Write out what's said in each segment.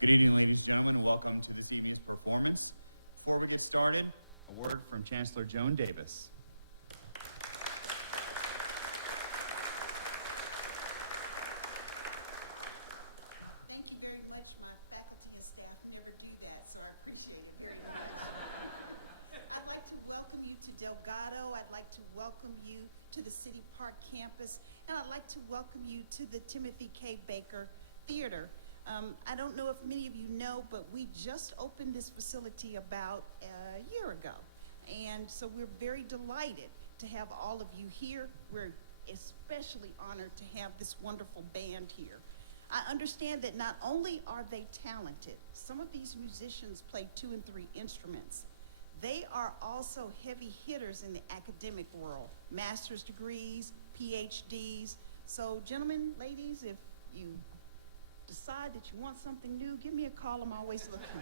Good evening, ladies and gentlemen, and welcome to this evening's performance. Before we get started, a word from Chancellor Joan Davis. Thank you very much. My faculty and staff never do that, so I appreciate it very much. I'd like to welcome you to Delgado. I'd like to welcome you to the City Park campus, and I'd like to welcome you to the Timothy K. Baker Theater. I don't know if many of you know, but we just opened this facility about a year ago. And so we're very delighted to have all of you here. We're especially honored to have this wonderful band here. I understand that not only are they talented, some of these musicians play 2 and 3 instruments. They are also heavy hitters in the academic world, master's degrees, PhDs. So gentlemen, ladies, if you decide that you want something new, give me a call. I'm always looking.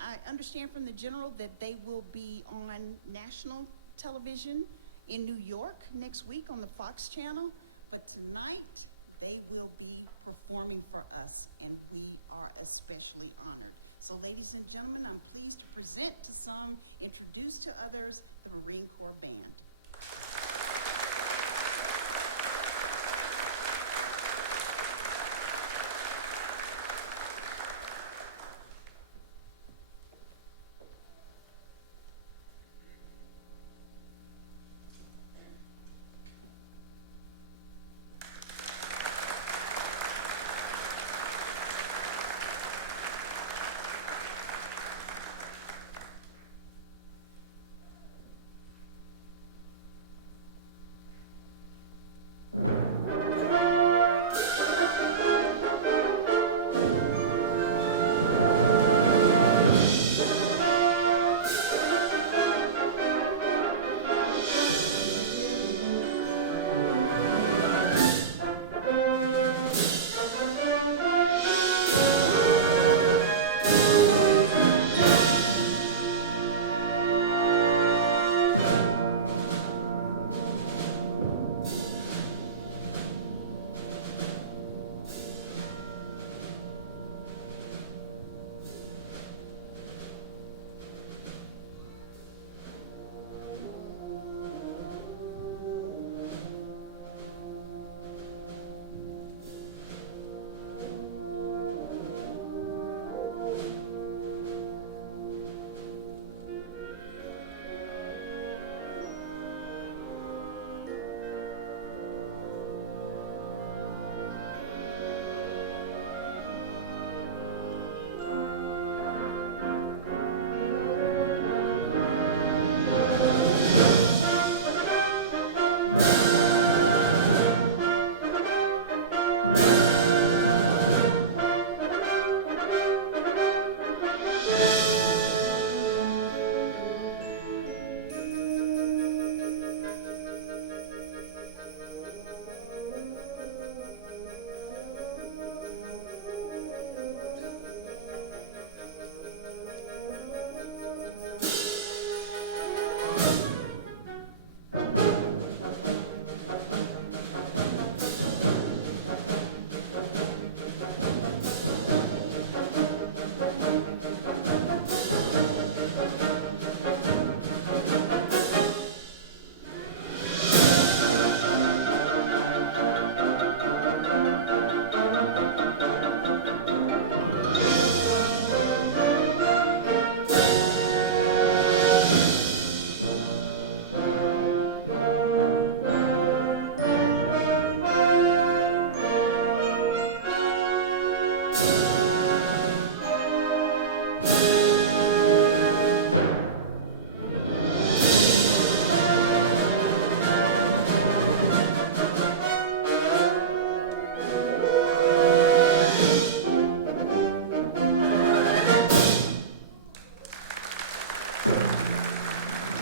I understand from the general that they will be on national television in New York next week on the Fox channel, but tonight they will be performing for us, and we are especially honored. So ladies and gentlemen, I'm pleased to present to some, introduce to others, the Marine Corps Band.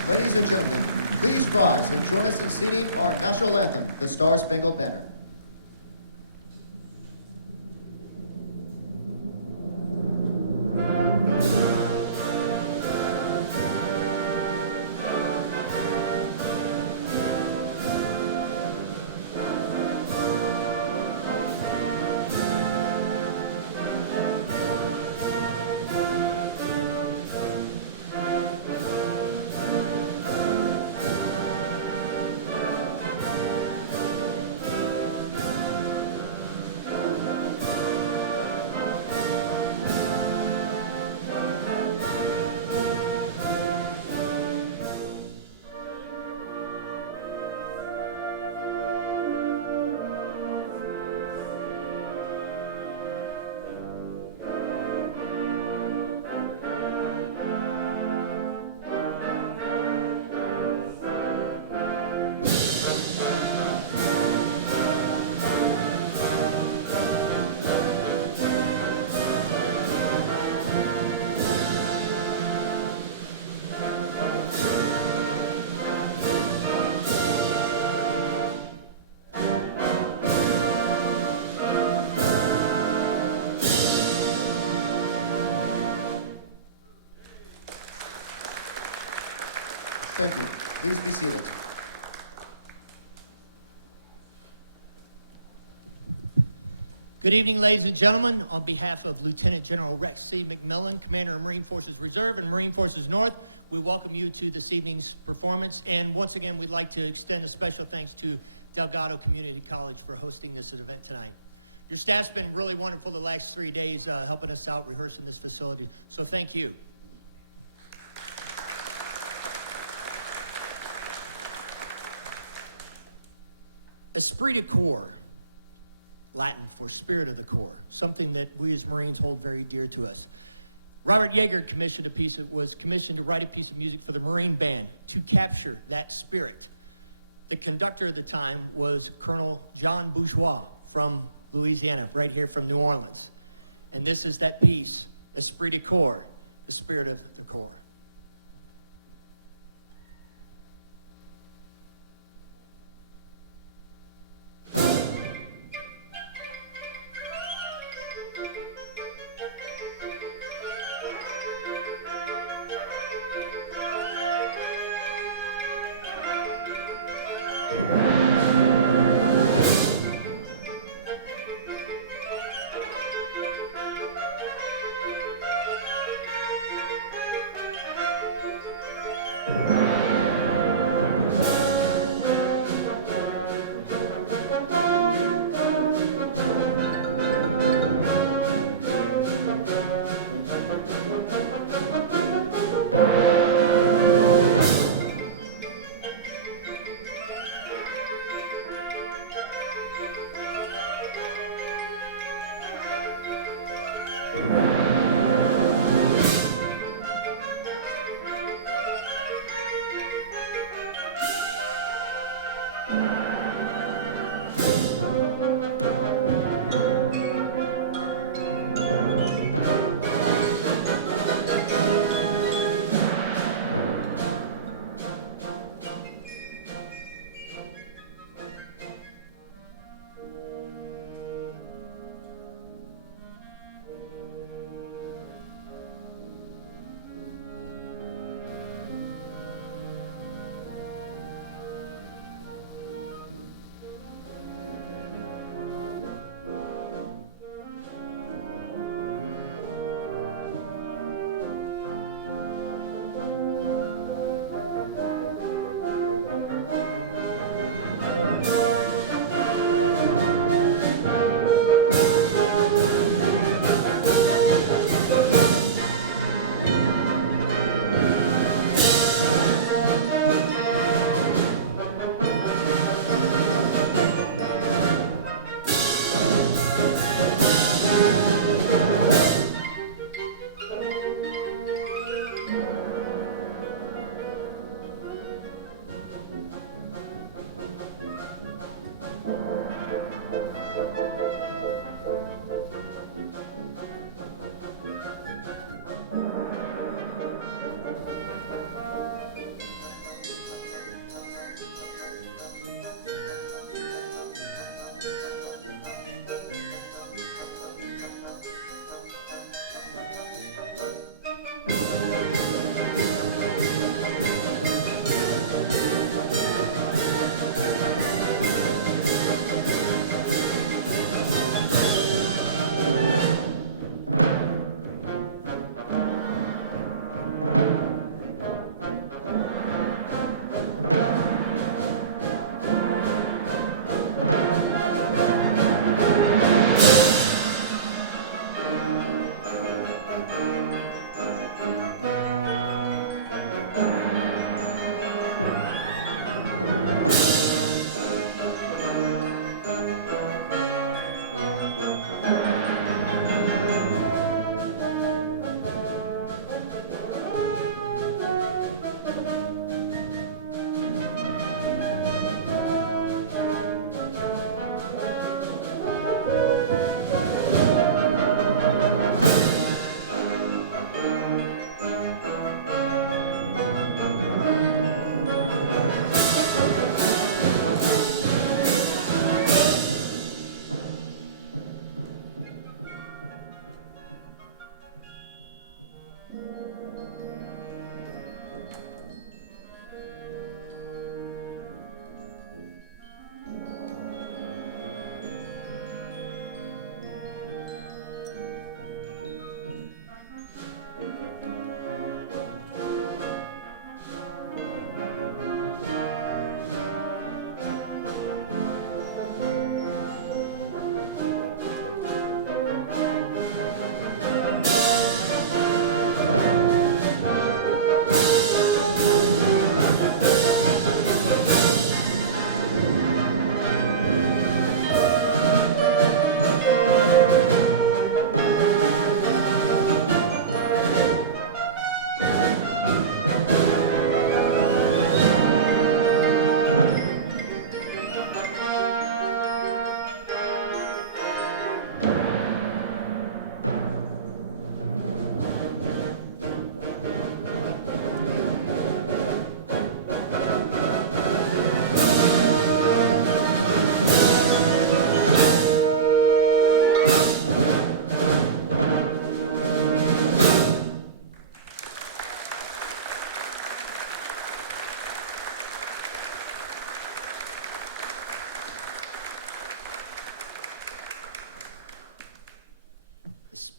Ladies and gentlemen, please rise and join us in singing our national anthem, the Star-Spangled Banner. Thank you. Please be seated. Good evening, ladies and gentlemen. On behalf of Lieutenant General Rex C. McMillan, Commander of Marine Forces Reserve and Marine Forces North, we welcome you to this evening's performance. And once again, we'd like to extend a special thanks to Delgado Community College for hosting this event tonight. Your staff's been really wonderful the last 3 days helping us out, rehearsing this facility. So thank you. Esprit de Corps, Latin for spirit of the Corps, something that we as Marines hold very dear to us. Robert Yeager was commissioned to write a piece of music for the Marine Band to capture that spirit. The conductor at the time was Colonel John Bourgeois from Louisiana, right here from New Orleans. And this is that piece, Esprit de Corps, the spirit of the Corps.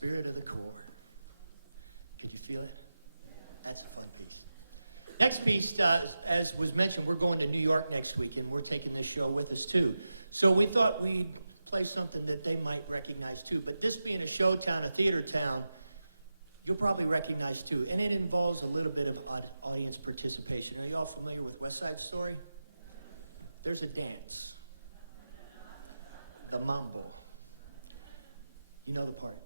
spirit of the Corps. Could you feel it? That's a fun piece. Next piece, as was mentioned, we're going to New York next week, and we're taking this show with us too. So we thought we'd play something that they might recognize too. But this being a show town, a theater town, you'll probably recognize too. And it involves a little bit of audience participation. Are you all familiar with West Side Story? There's a dance. The mambo. You know the part.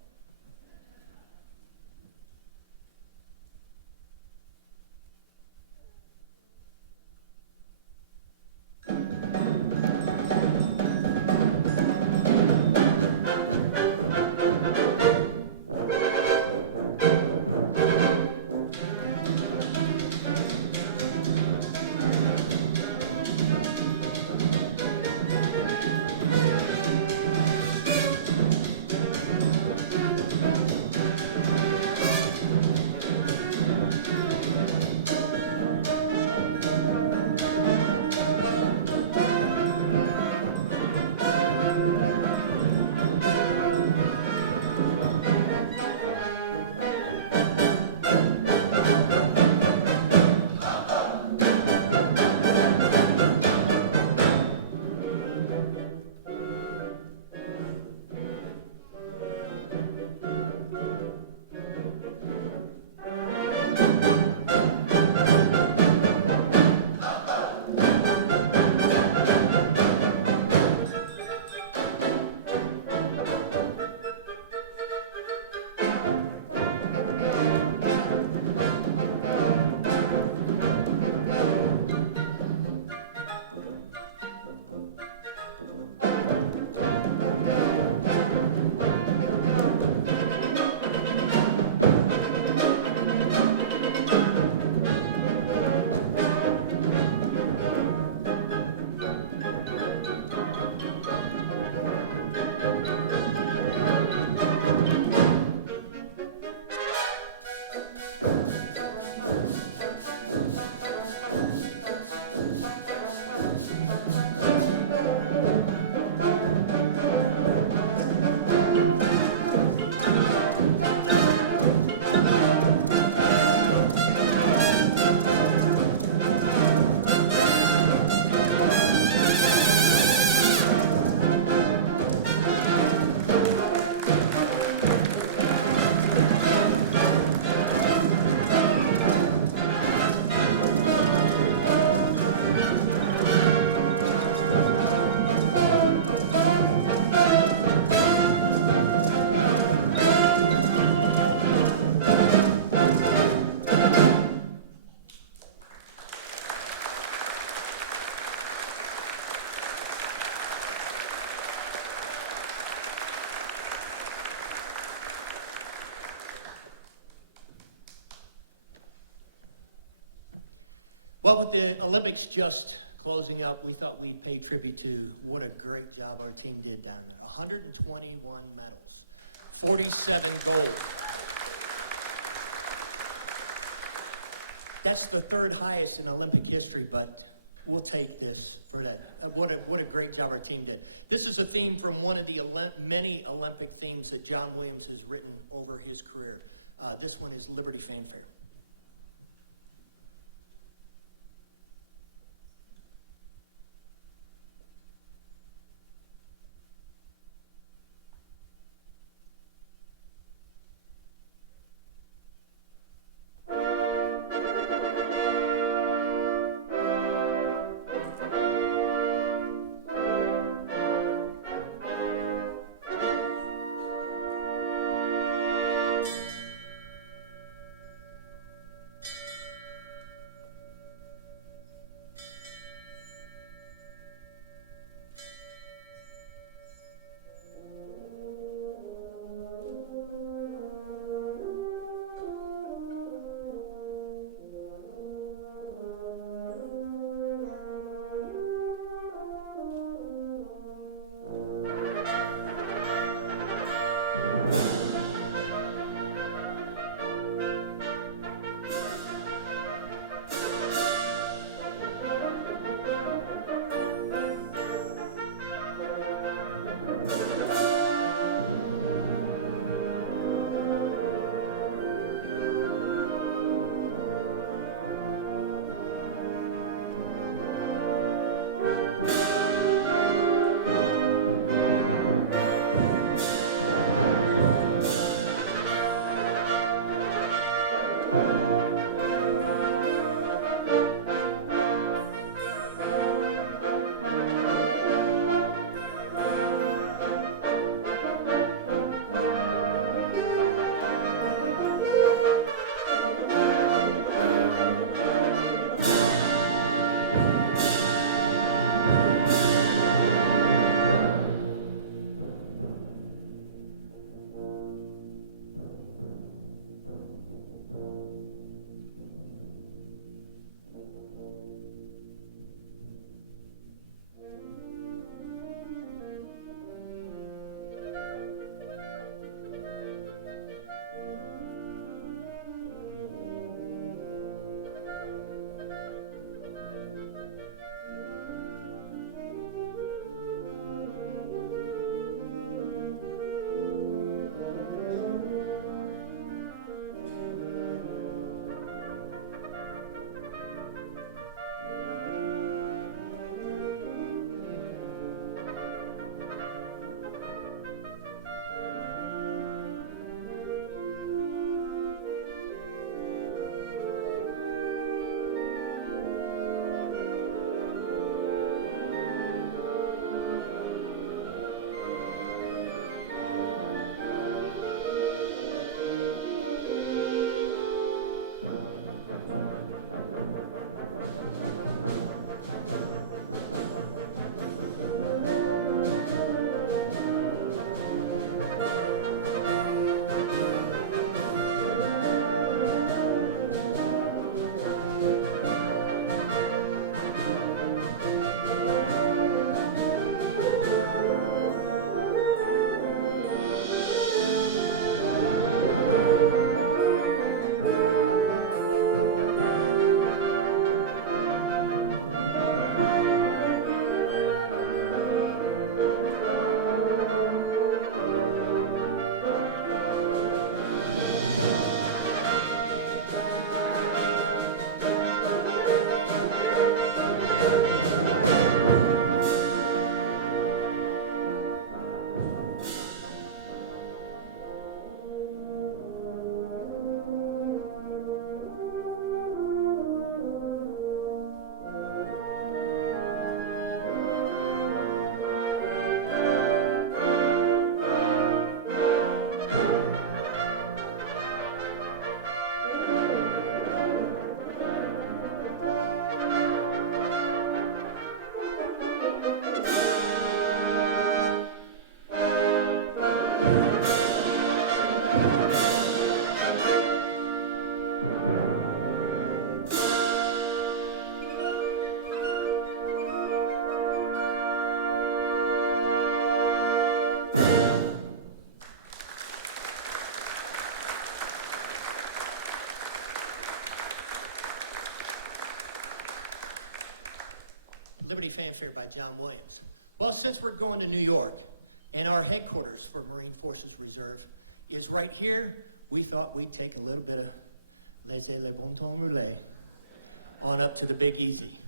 Well, with the Olympics just closing up, we thought we'd pay tribute to what a great job our team did down there. 121 medals, 47 gold. That's the third highest in Olympic history, but we'll take this for that. What a great job our team did. This is a theme from one of the many Olympic themes that John Williams has written over his career. This one is Liberty Fanfare. Liberty Fanfare by John Williams. Well, since we're going to New York, and our headquarters for Marine Forces Reserve is right here, we thought we'd take a little bit of laissez le bon temps rouler on up to the Big Easy.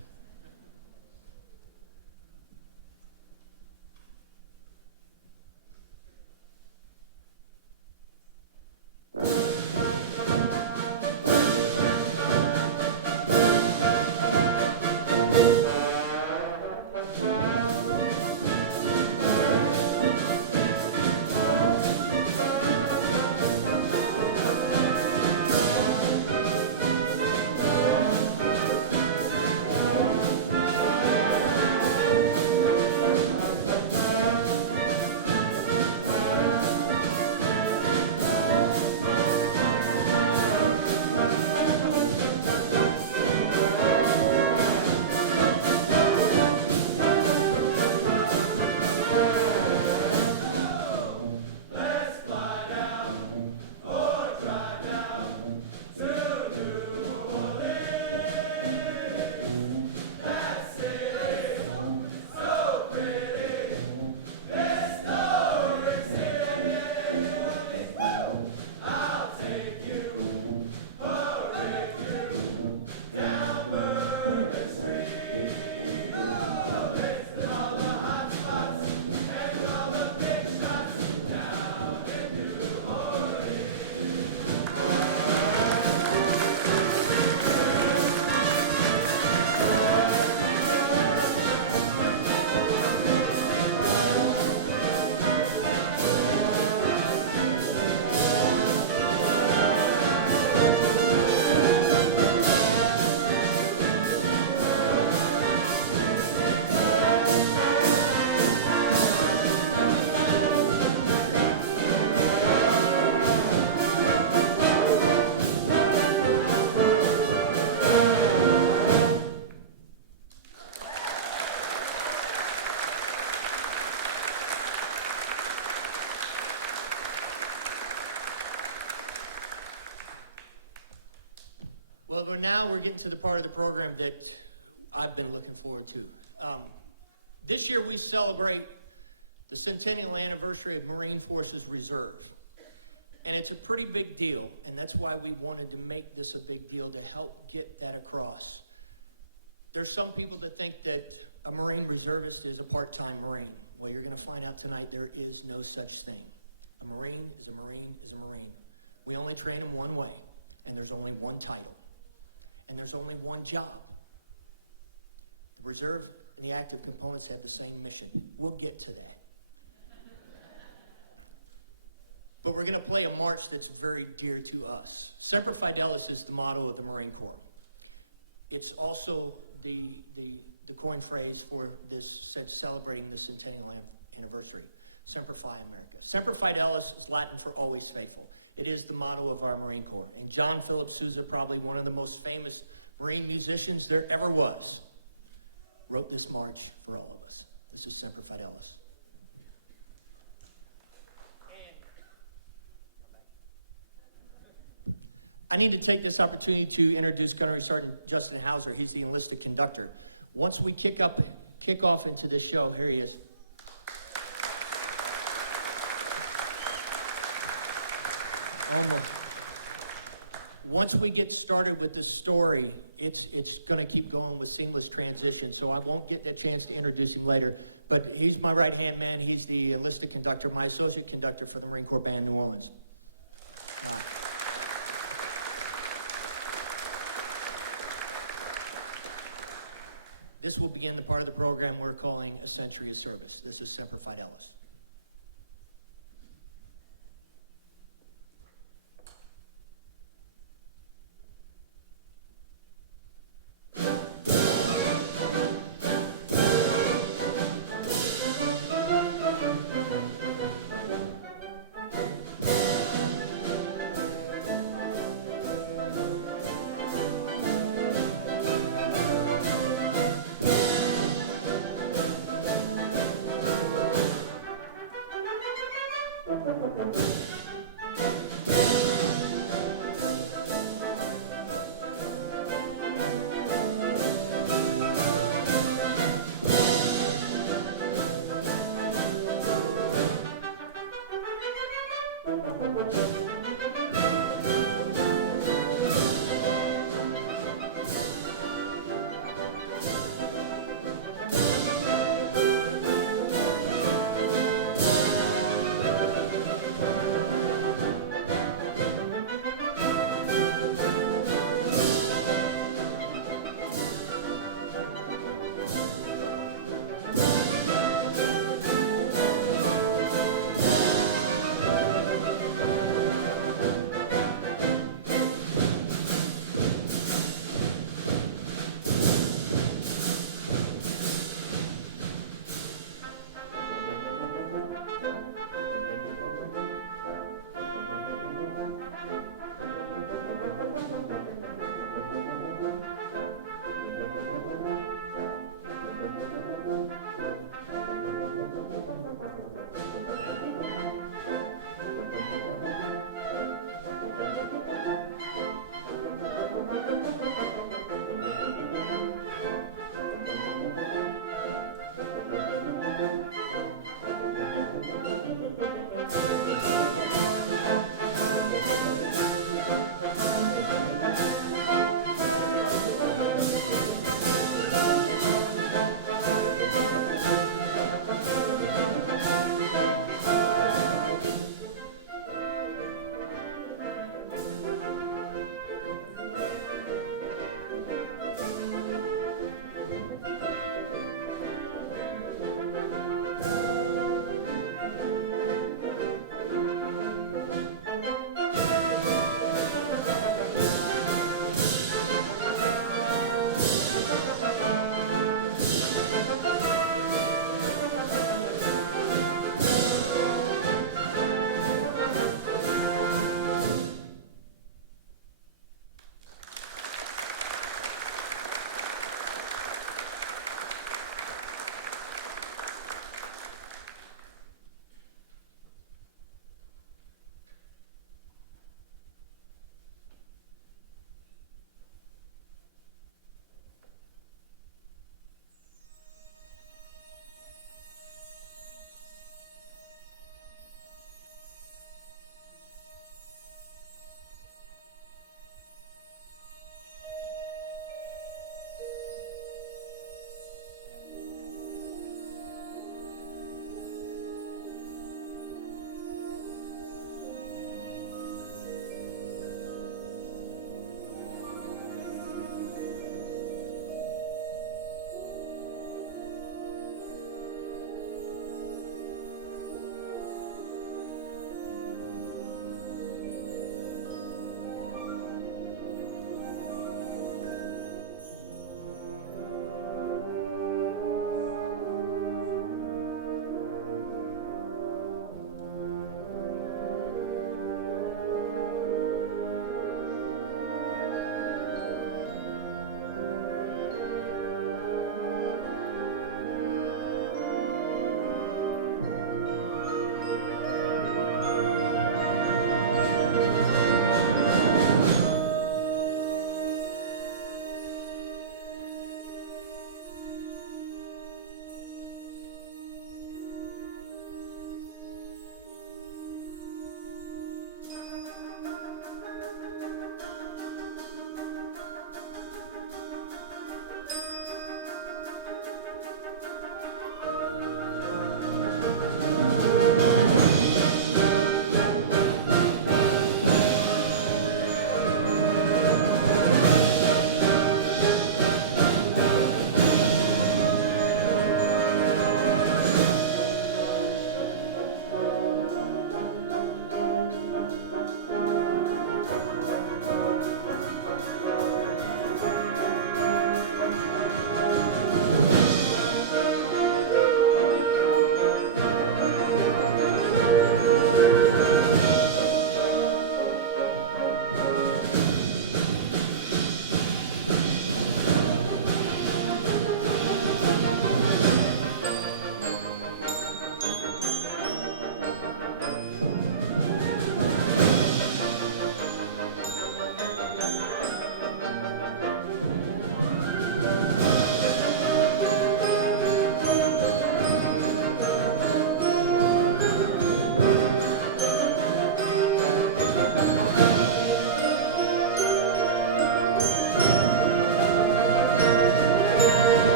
Well, we're getting to the part of the program that I've been looking forward to. This year we celebrate the centennial anniversary of Marine Forces Reserve. And it's a pretty big deal, and that's why we wanted to make this a big deal to help get that across. There's some people that think that a Marine Reservist is a part-time Marine. Well, you're gonna find out tonight there is no such thing. A Marine is a Marine is a Marine. We only train them one way, and there's only one title. And there's only one job. The reserve and the active components have the same mission. We'll get to that. But we're gonna play a march that's very dear to us. Semper Fidelis is the motto of the Marine Corps. It's also the coin phrase for this, celebrating the centennial anniversary. Semper Fi America. Semper Fidelis is Latin for always faithful. It is the motto of our Marine Corps. And John Philip Sousa, probably one of the most famous Marine musicians there ever was, wrote this march for all of us. This is Semper Fidelis. I need to take this opportunity to introduce Gunnery Sergeant Justin Hauser. He's the enlisted conductor. Once we kick off into this show, here he is. Almost. Once we get started with this story, it's gonna keep going with seamless transition, so I won't get that chance to introduce him later, but he's my right-hand man. He's the enlisted conductor, my associate conductor for the Marine Corps Band New Orleans. This will begin the part of the program we're calling A Century of Service. This is Semper Fidelis.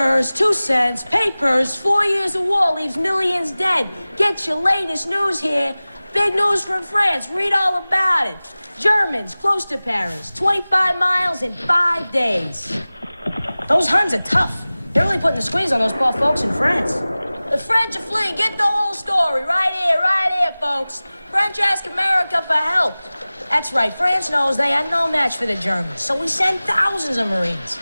Papers, 2 cents. Papers, 4 years of war leaves millions dead. Get your latest news here. Big news from France. Read all about it. Germans close to Paris. 25 miles in 5 days. Those Huns are tough. They're really putting the squeeze on those poor folks in France. The French are fleeing. Get the whole story. Right here, folks. French ask America for help. That's right. France knows they are no match for the Germans. So we send thousands of Marines.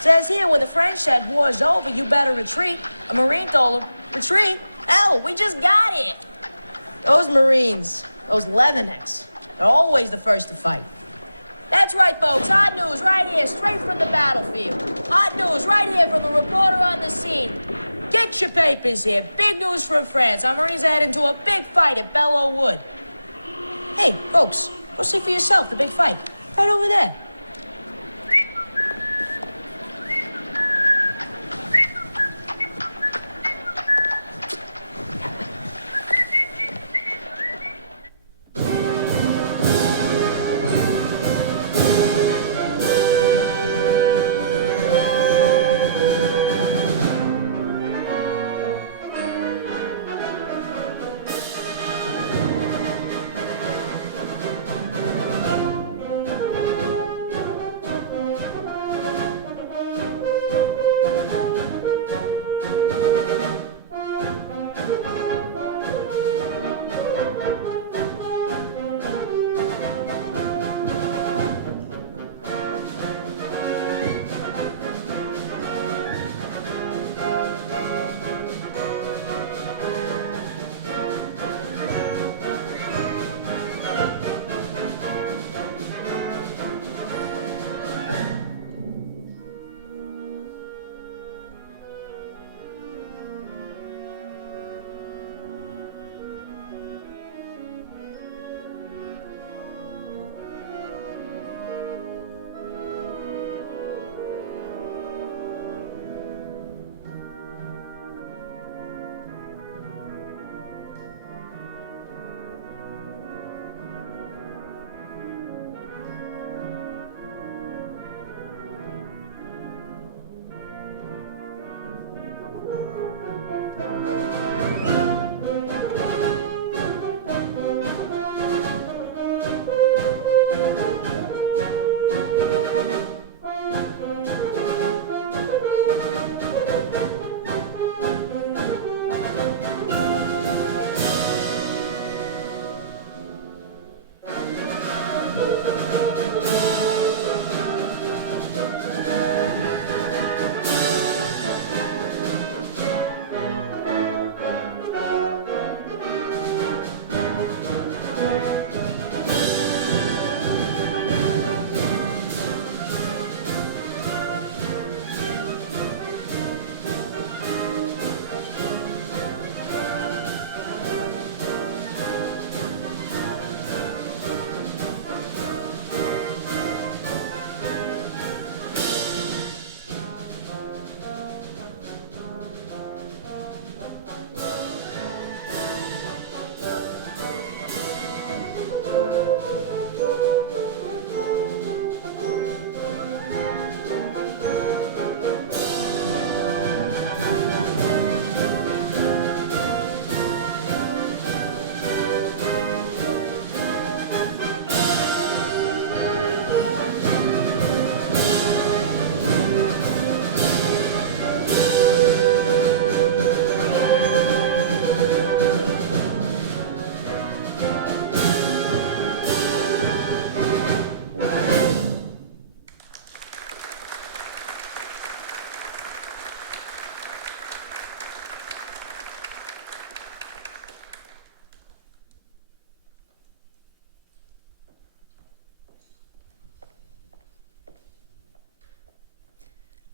Says here, when the French said war's over, you better retreat, a Marine told them, retreat? Hell, we just got here. Those Marines, those Leathernecks, they're always the first to fight. That's right, folks. Hot news right here, straight from the battlefield. Hot news right here from the reporter on the scene. Get your papers here. Big news from France. Our Marines are heading to a big fight at Belleau Wood. Hey, folks, go see for yourself the big fight. Right over there.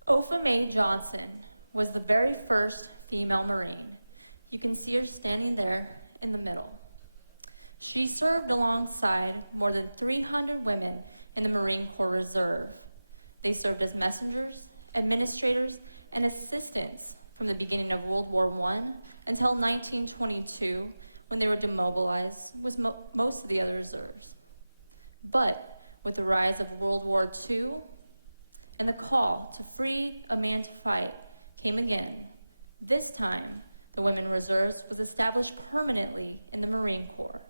Opha Mae Johnson was the very first female Marine. You can see her standing there in the middle. She served alongside more than 300 women in the Marine Corps Reserve. They served as messengers, administrators, and assistants from the beginning of World War I until 1922, when they were demobilized with most of the other reserves. But with the rise of World War II and the call to free a man to fight, came again. This time, the Women Reserves was established permanently in the Marine Corps.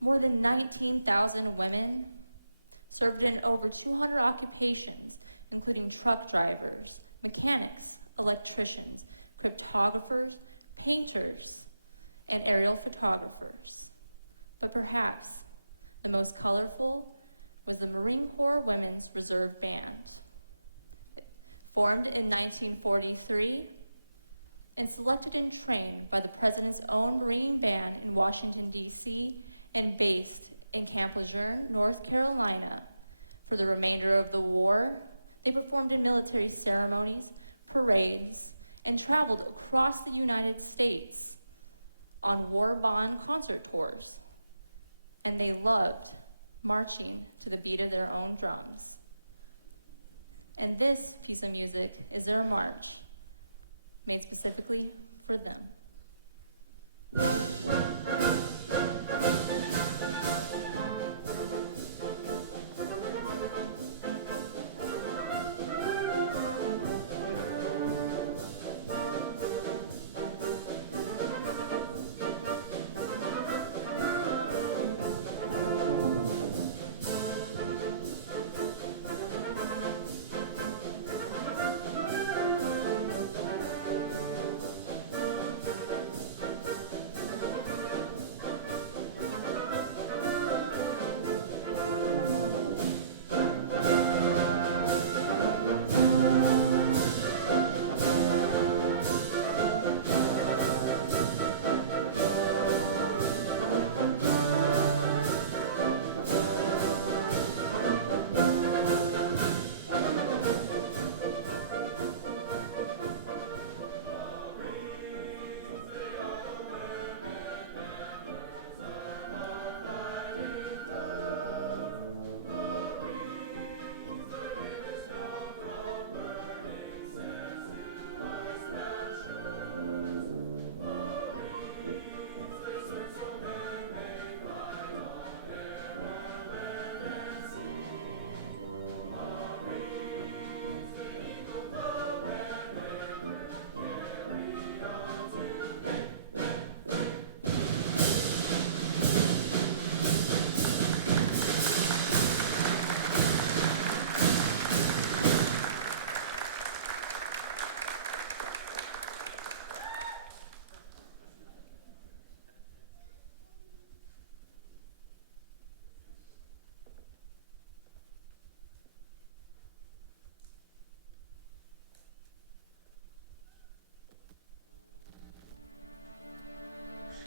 More than 19,000 women served in over 200 occupations, including truck drivers, mechanics, electricians, cryptographers, painters, and aerial photographers. But perhaps the most colorful was the Marine Corps Women's Reserve Band. Formed in 1943 and selected and trained by the President's own Marine Band in Washington, D.C., and based in Camp Lejeune, North Carolina. For the remainder of the war, they performed in military ceremonies, parades, and traveled across the United States on war bond concert tours. And they loved marching to the beat of their own drums. And this piece of music is their march, made specifically for them.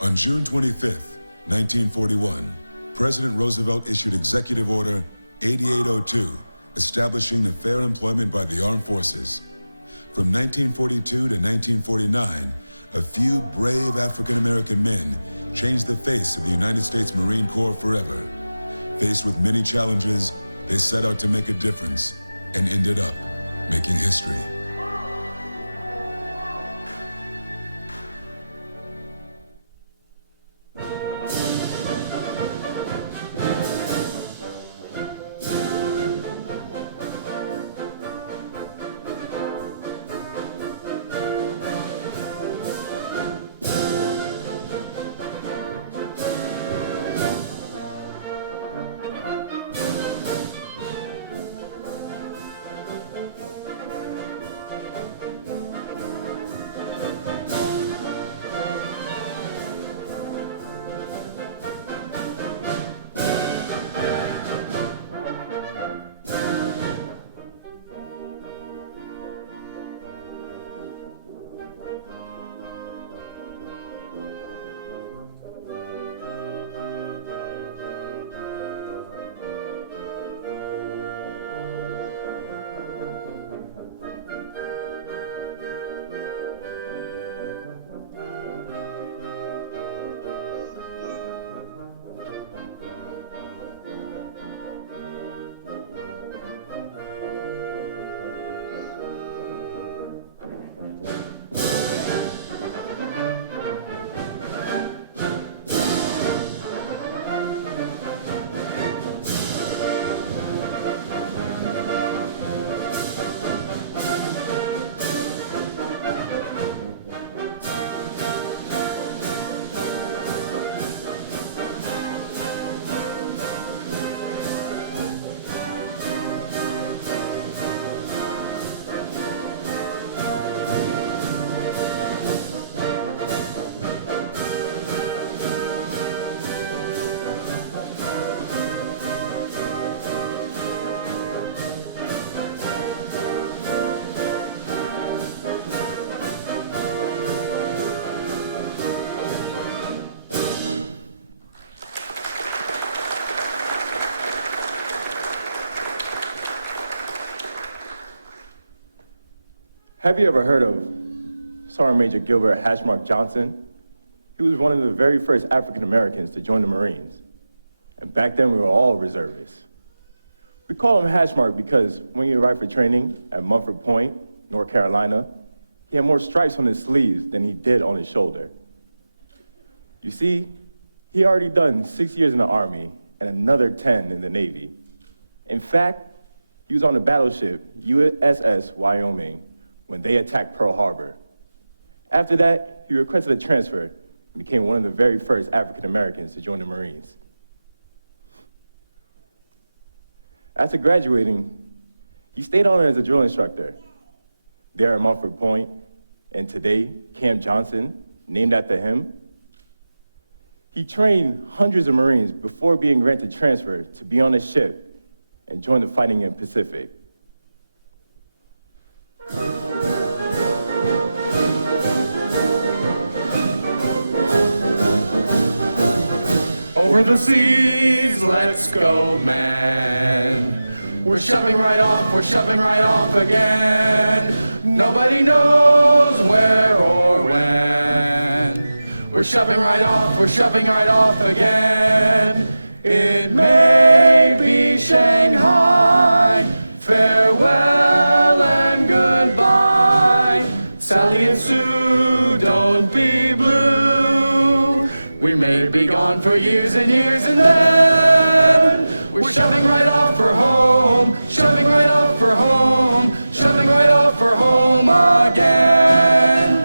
On June 25, 1941, President Roosevelt issued Executive Order 8802, establishing the fair employment by the armed forces. From 1942 to 1949, a few brave African-American men changed the face of the United States Marine Corps forever. Faced with many challenges, they set out to make a difference and ended up making history. Have you ever heard of Sergeant Major Gilbert Hashmark Johnson? He was one of the very first African Americans to join the Marines. And back then we were all reservists. We call him Hashmark because when he arrived for training at Mumford Point, North Carolina, he had more stripes on his sleeves than he did on his shoulder. You see, he already done 6 years in the Army and another 10 in the Navy. In fact, he was on the battleship USS Wyoming when they attacked Pearl Harbor. After that, he requested a transfer and became one of the very first African Americans to join the Marines. After graduating, he stayed on as a drill instructor there at Mumford Point, and today, Camp Johnson, named after him. He trained hundreds of Marines before being granted transfer to be on a ship and join the fighting in Pacific. Over the seas, let's go, man. We're shoving right off again. Nobody knows where or when. We're shoving right off again. It may be Shanghai. Farewell and goodbye. Sally and Sue, don't be blue. We may be gone for years and years, and then we're shoving right off for home, shoving right off for home, shoving right off for home again.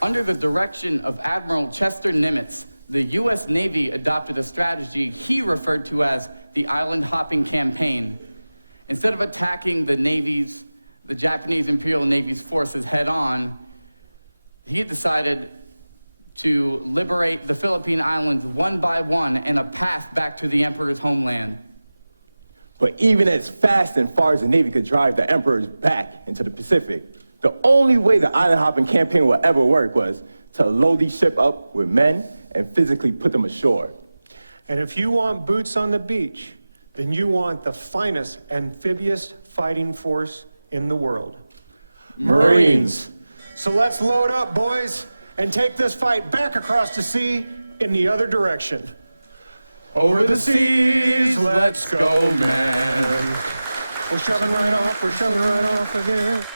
Under the direction of Admiral Chester Nimitz, the U.S. Navy adopted a strategy he referred to as the island hopping campaign. Instead of attacking the Japanese Imperial Navy's forces head on, he decided to liberate the Philippine Islands one by one and a path back to the Emperor's homeland. But even as fast and far as the Navy could drive the Emperors back into the Pacific, the only way the island hopping campaign would ever work was to load these ships up with men and physically put them ashore. And if you want boots on the beach, then you want the finest amphibious fighting force in the world. Marines. So let's load up, boys, and take this fight back across the sea in the other direction. Over the seas, let's go, man. We're shoving right off again.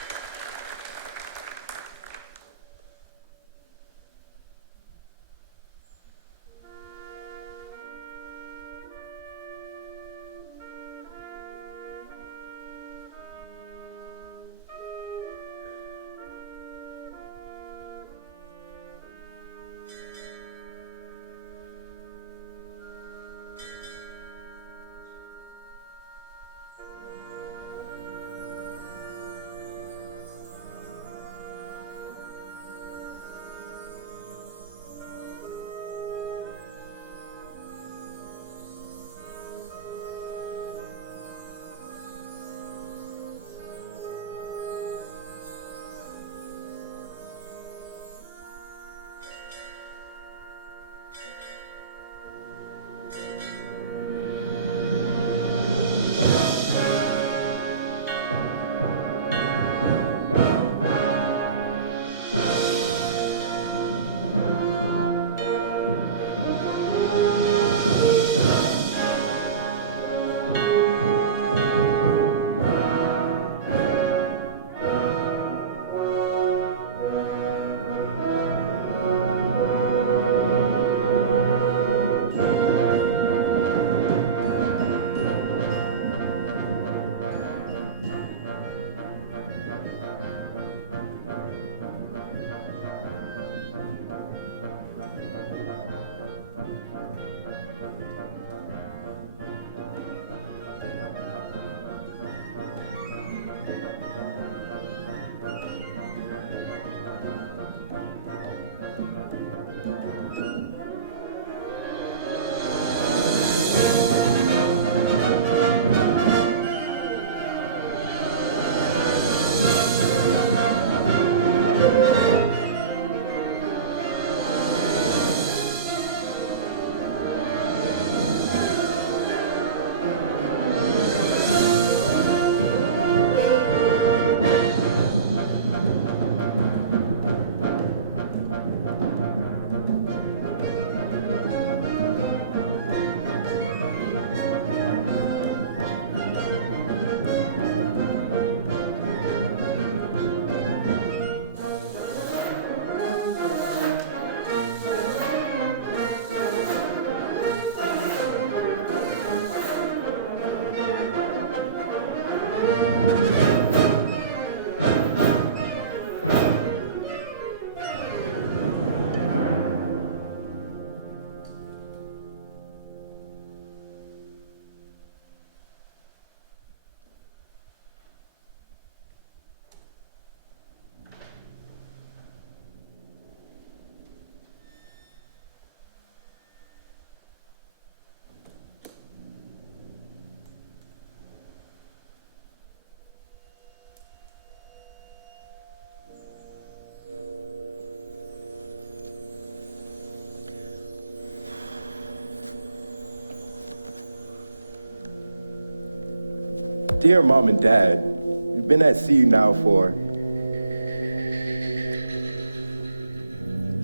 Dear Mom and Dad, we've been at sea now for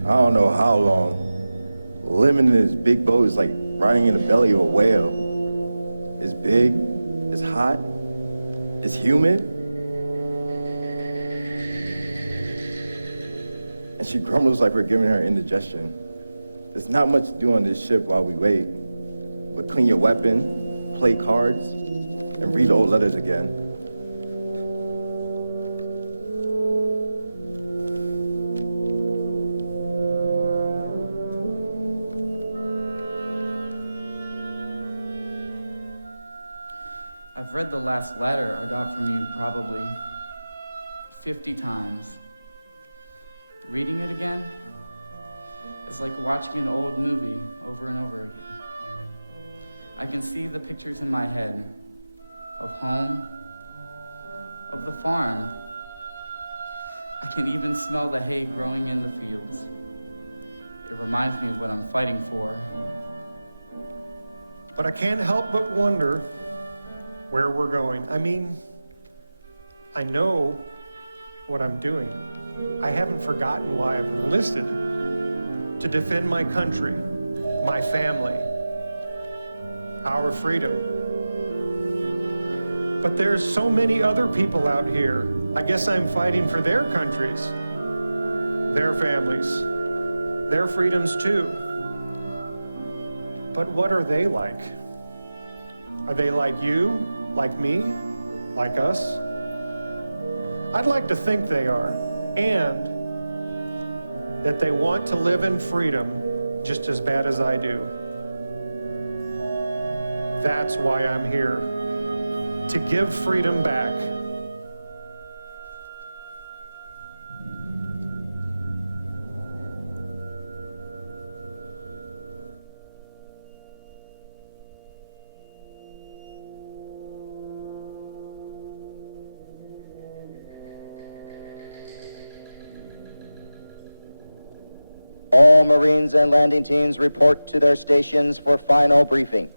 I don't know how long. Living in this big boat is like riding in the belly of a whale. It's big, it's hot, it's humid. And she grumbles like we're giving her indigestion. There's not much to do on this ship while we wait, but clean your weapon, play cards, and read old letters again. I've read the last letter I got from you probably 50 times. Reading it again is like watching an old movie over and over again. I can see the pictures in my head of home, of the farm. I can even smell the hay growing in the fields. It reminds me of what I'm fighting for. But I can't help but wonder where we're going. I mean, I know what I'm doing. I haven't forgotten why I've enlisted, to defend my country, my family, our freedom. But there's so many other people out here. I guess I'm fighting for their countries, their families, their freedoms too. But what are they like? Are they like you, like me, like us? I'd like to think they are, and that they want to live in freedom just as bad as I do. That's why I'm here, to give freedom back. All Marines and landing teams report to their stations for final briefing.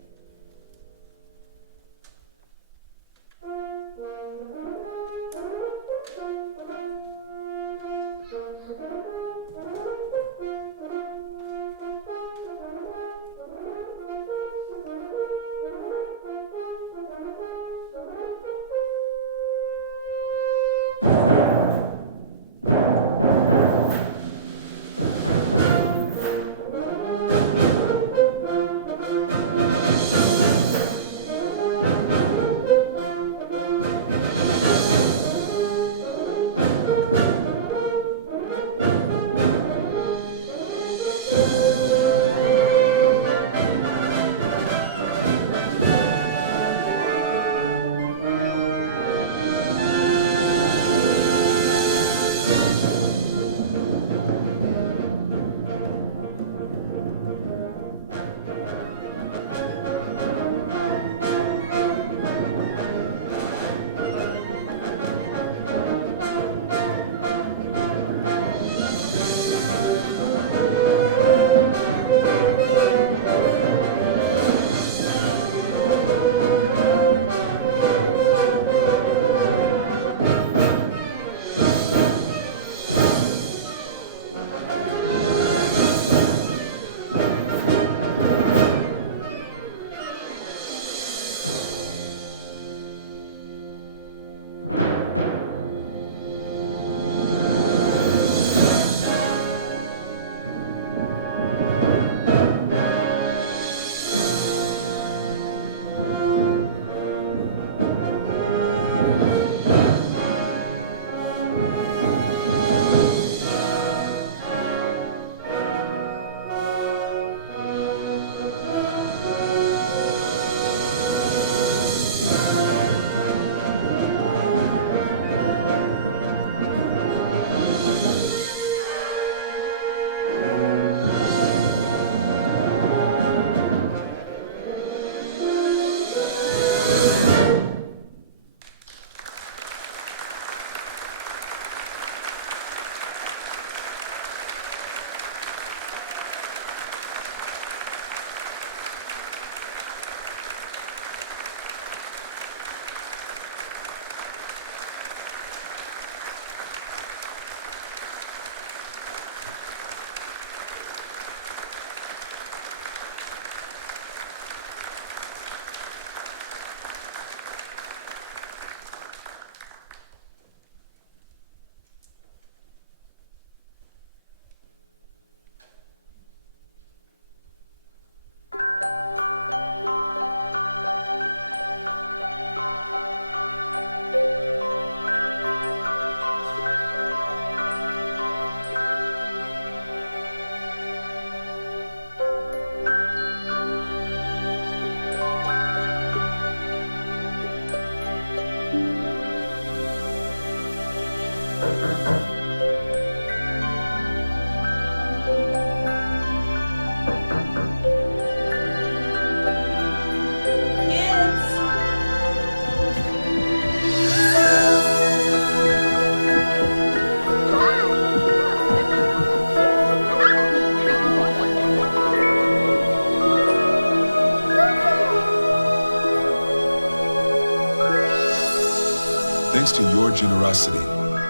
Thanks to your generosity,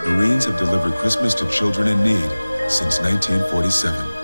Marines have delivered Christmas to children in need since 1947.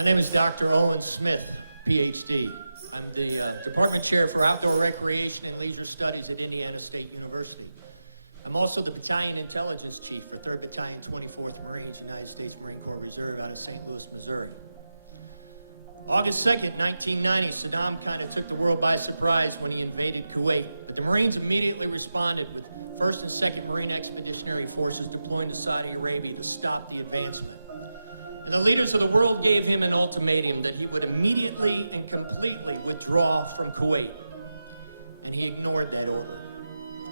My name is Dr. Owen Smith, PhD. I'm the Department Chair for Outdoor Recreation and Leisure Studies at Indiana State University. I'm also the Battalion Intelligence Chief for 3rd Battalion, 24th Marines, United States Marine Corps Reserve out of St. Louis, Missouri. August 2nd, 1990, Saddam kind of took the world by surprise when he invaded Kuwait, but the Marines immediately responded with 1st and 2nd Marine Expeditionary Forces deploying to Saudi Arabia to stop the advancement. And the leaders of the world gave him an ultimatum that he would immediately and completely withdraw from Kuwait. And he ignored that order.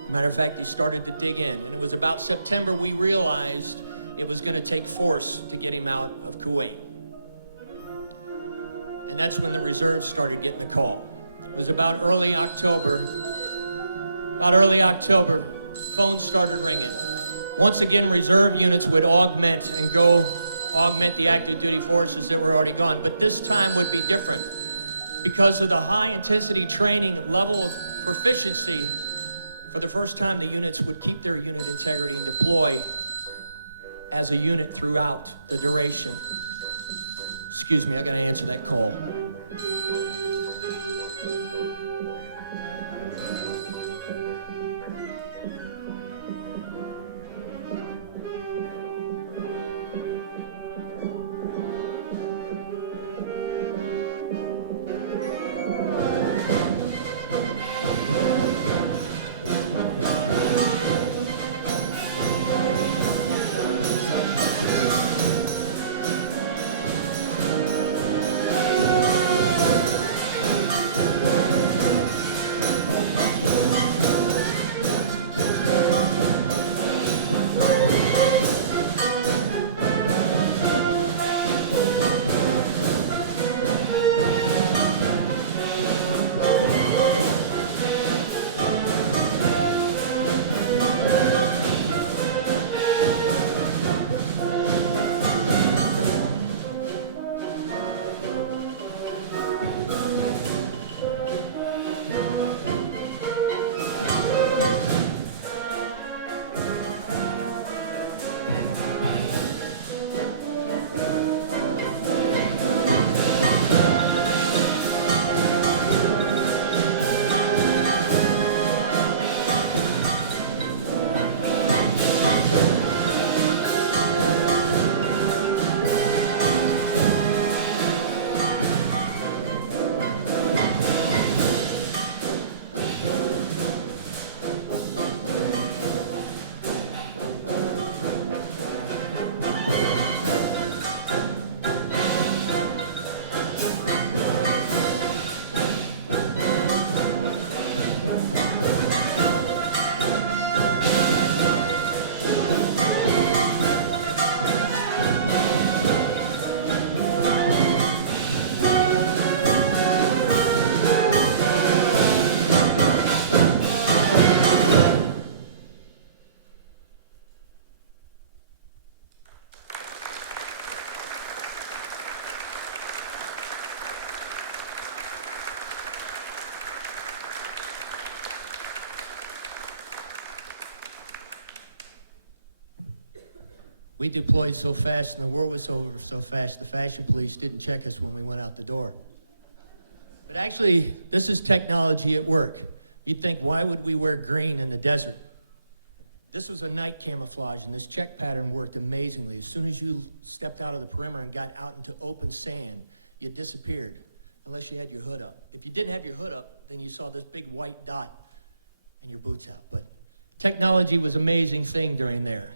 As a matter of fact, he started to dig in. And it was about September we realized it was going to take force to get him out of Kuwait. And that's when the reserves started getting the call. It was about early October. Phones started ringing. Once again, reserve units would augment the active duty forces that were already gone. But this time would be different. Because of the high intensity training level of proficiency, for the first time the units would keep their unit integrity and deploy as a unit throughout the duration. Excuse me, I gotta answer that call. We deployed so fast and the war was over so fast, the fashion police didn't check us when we went out the door. But actually, this is technology at work. You'd think, why would we wear green in the desert? This was a night camouflage, and this check pattern worked amazingly. As soon as you stepped out of the perimeter and got out into open sand, you disappeared, unless you had your hood up. If you didn't have your hood up, then you saw this big white dot and your boots out. But technology was an amazing thing during there.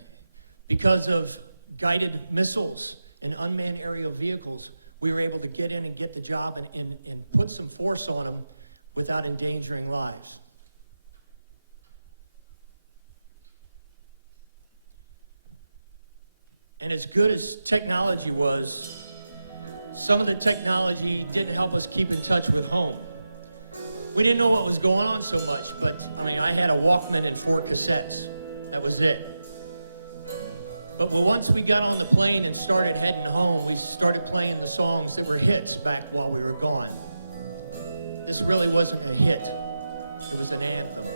Because of guided missiles and unmanned aerial vehicles, we were able to get in and get the job and put some force on them without endangering lives. And as good as technology was, some of the technology didn't help us keep in touch with home. We didn't know what was going on so much, but I had a Walkman and 4 cassettes. That was it. But once we got on the plane and started heading home, we started playing the songs that were hits back while we were gone. This really wasn't a hit. It was an anthem.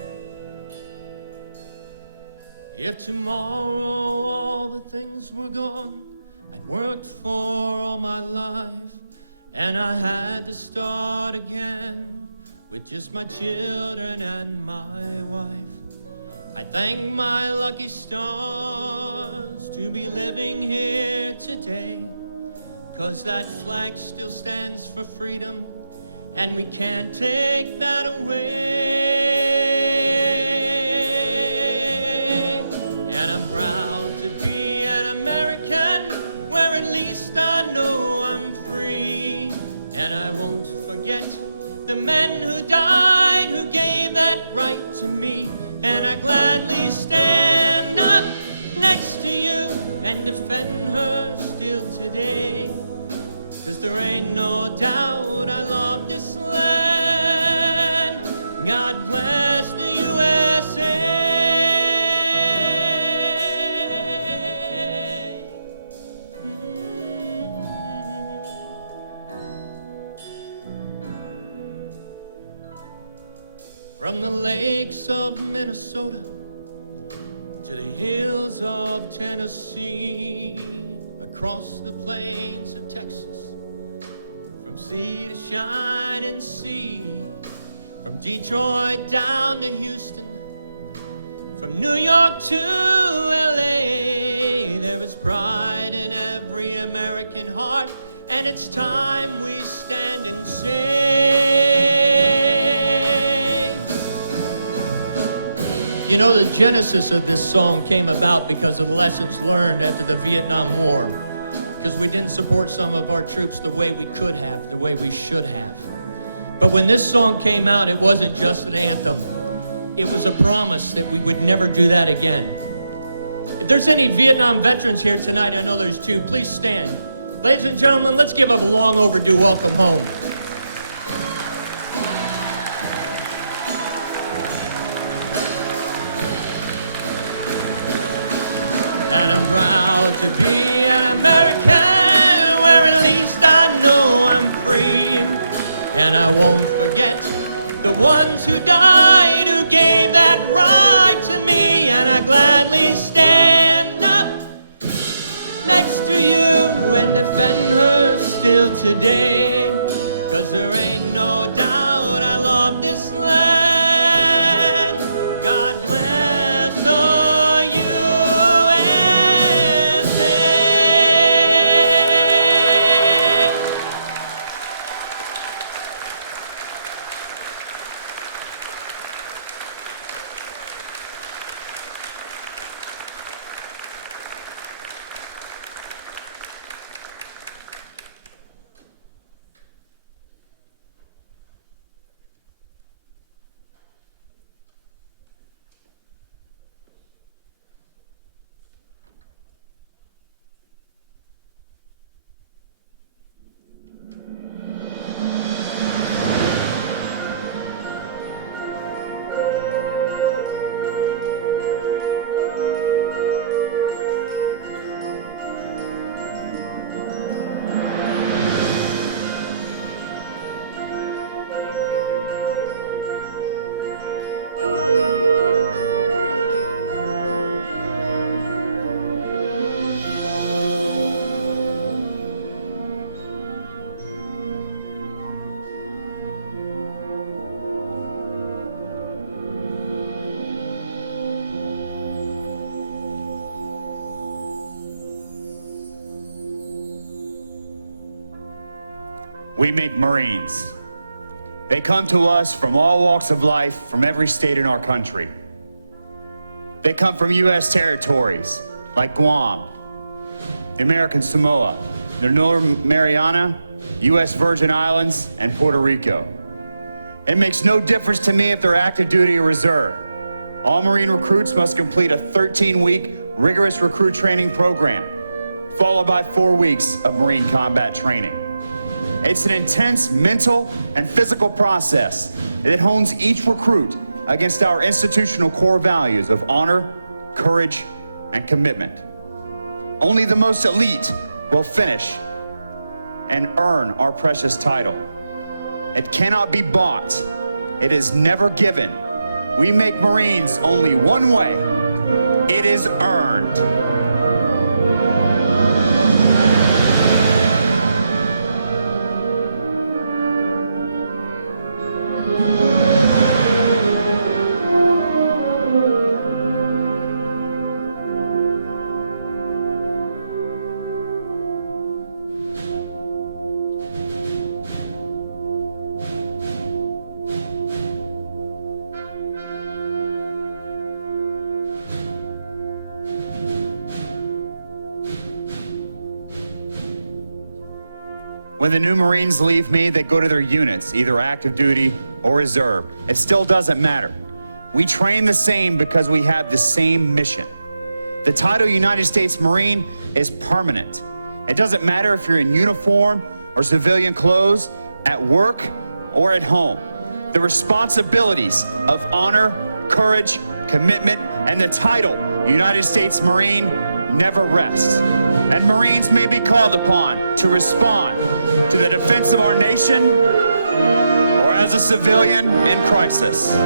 If tomorrow all the things were gone I'd worked for all my life, and I had to start again with just my children and my wife. I thank my lucky stars to be living here today, 'cause that flag still stands for freedom, and we can't take that away. And I'm proud to be an American, where at least I know I'm free. And I won't forget the men who died, who gave that right to me. And I gladly stand up next to you and defend her still today. 'Cause there ain't no doubt I love this land. God bless the USA. From the lakes of Minnesota to the hills of Tennessee, across the plains of Texas, from sea to shining sea, from Detroit down to Houston, from New York to LA, there is pride in every American heart, and it's time we stand and say. You know, the genesis of this song came about because of the lessons learned after the Vietnam War, because we didn't support some of our troops the way we could have, the way we should have. But when this song came out, it wasn't just an anthem. It was a promise that we would never do that again. If there's any Vietnam veterans here tonight, I know there's two, please stand. Ladies and gentlemen, let's give up a long overdue welcome home. And I'm proud to be an American, where at least I know I'm free. And I won't forget the ones who died, who gave that right to me. And I gladly stand up next to you and defend her still today. 'Cause there ain't no doubt I love this land. God bless the We make Marines. They come to us from all walks of life, from every state in our country. They come from U.S. territories like Guam, the American Samoa, the Northern Mariana, U.S. Virgin Islands, and Puerto Rico. It makes no difference to me if they're active duty or reserve. All Marine recruits must complete a 13-week rigorous recruit training program, followed by 4 weeks of Marine combat training. It's an intense mental and physical process that hones each recruit against our institutional core values of honor, courage, and commitment. Only the most elite will finish and earn our precious title. It cannot be bought. It is never given. We make Marines only one way. It is earned. When the new Marines leave me, they go to their units, either active duty or reserve. It still doesn't matter. We train the same because we have the same mission. The title United States Marine is permanent. It doesn't matter if you're in uniform or civilian clothes, at work or at home. The responsibilities of honor, courage, commitment, and the title United States Marine never rest. And Marines may be called upon to respond to the defense of our nation or as a civilian in crisis.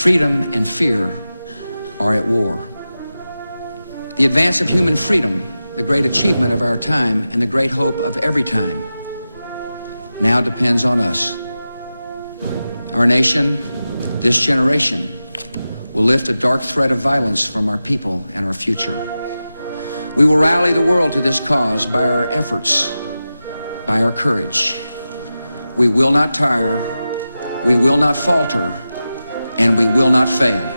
Freedom and fear are at war. The advance of human freedom, the great achievement of our time and the great hope of every time, now depends on us. Our nation, this generation, will lift a dark thread of violence from our people and our future. We will rally the world to this cause by our efforts, by our courage. We will not tire, we will not falter, and we will not fail.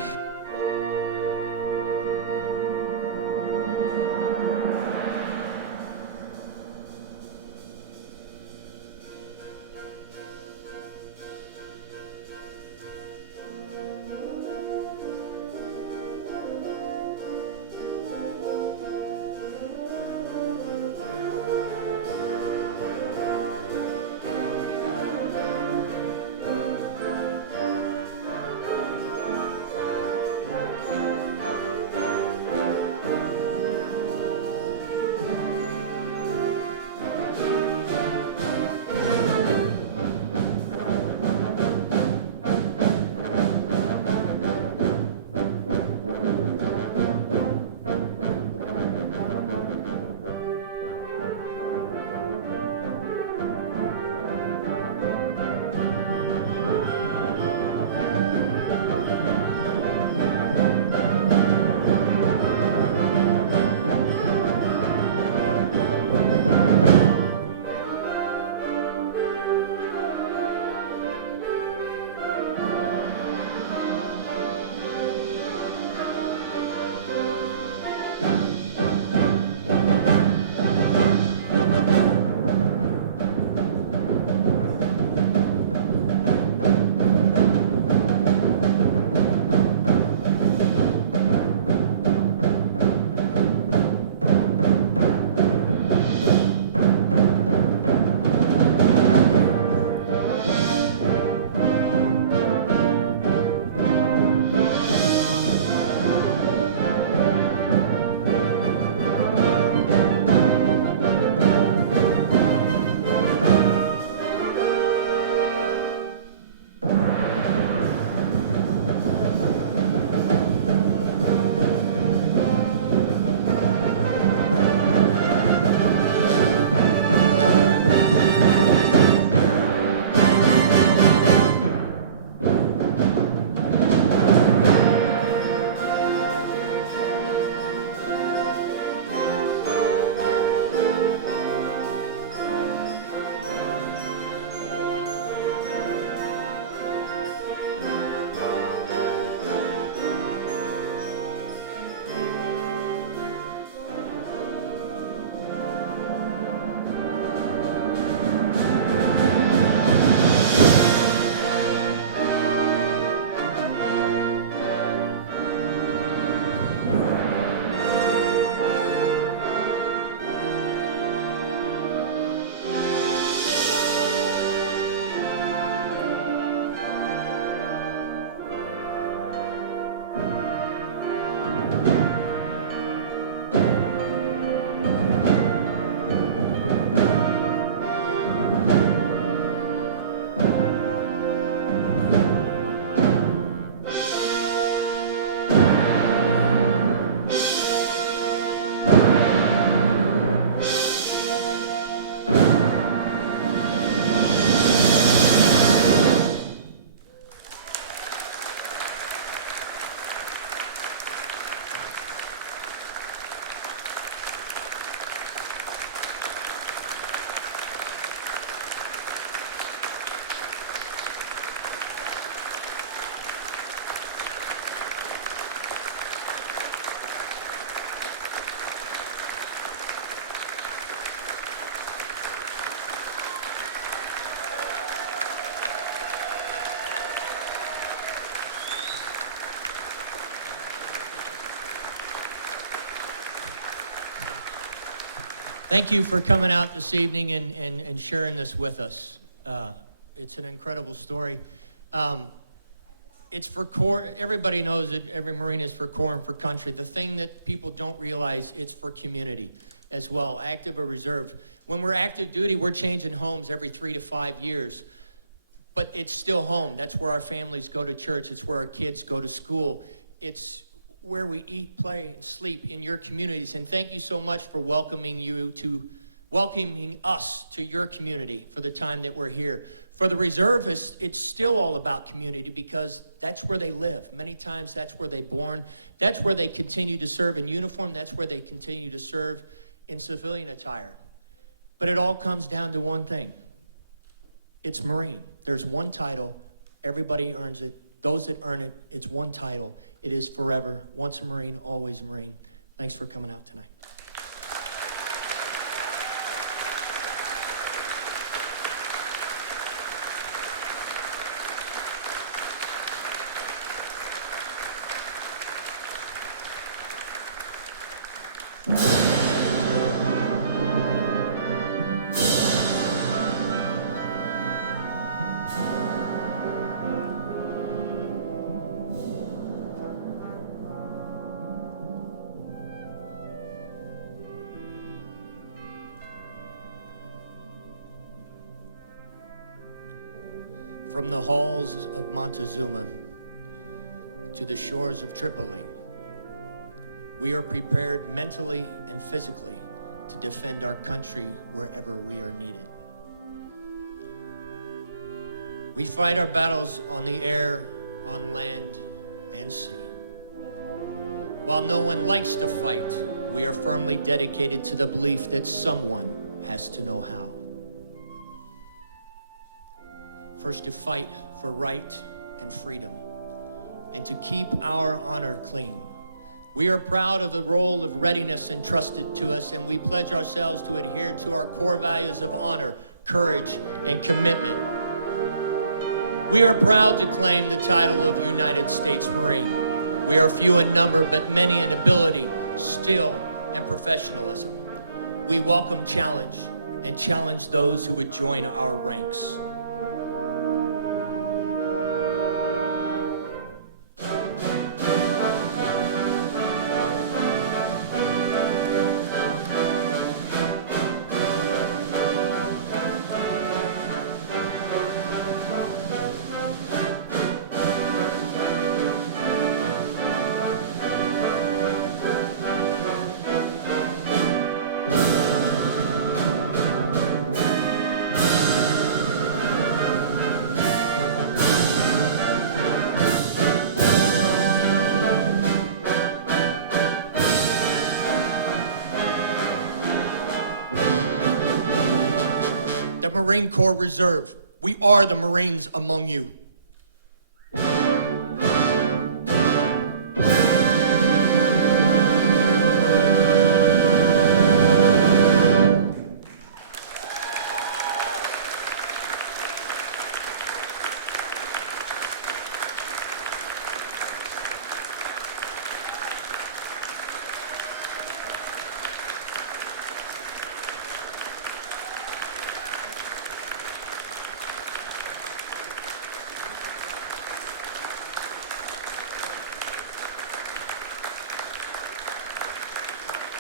Thank you for coming out this evening and sharing this with us. It's an incredible story. It's for Corps. Everybody knows that every Marine is for Corps and for country. The thing that people don't realize, it's for community as well, active or reserve. When we're active duty, we're changing homes every 3 to 5 years. But it's still home. That's where our families go to church. It's where our kids go to school. It's where we eat, play, and sleep in your communities. And thank you so much for welcoming you to welcoming us to your community for the time that we're here. For the reservists, it's still all about community because that's where they live. Many times that's where they're born. That's where they continue to serve in uniform. That's where they continue to serve in civilian attire. But it all comes down to one thing. It's Marine. There's one title. Everybody earns it. Those that earn it, it's one title. It is forever. Once a Marine, always a Marine. Thanks for coming out tonight. From the halls of Montezuma to the shores of Tripoli, we are prepared mentally and physically to defend our country wherever we are needed. We fight our battles on the air, on land, and sea. While no one likes to fight, we are firmly dedicated to the belief that someone has to know how. First, to fight for right and freedom, and to keep our honor clean. We are proud of the role of readiness entrusted to us, and we pledge ourselves to adhere to our core values of honor, courage, and commitment. We are proud to claim the title of United States Marine. We are few in number, but many in ability, skill, and professionalism. We welcome challenge and challenge those who would join our ranks. The Marine Corps Reserve. We are the Marines among you.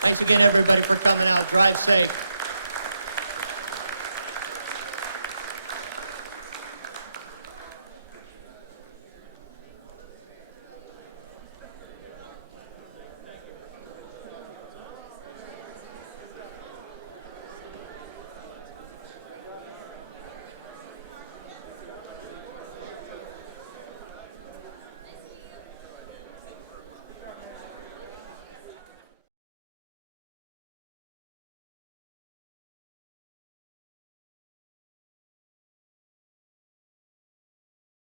Thanks again, everybody, for coming out. Drive safe.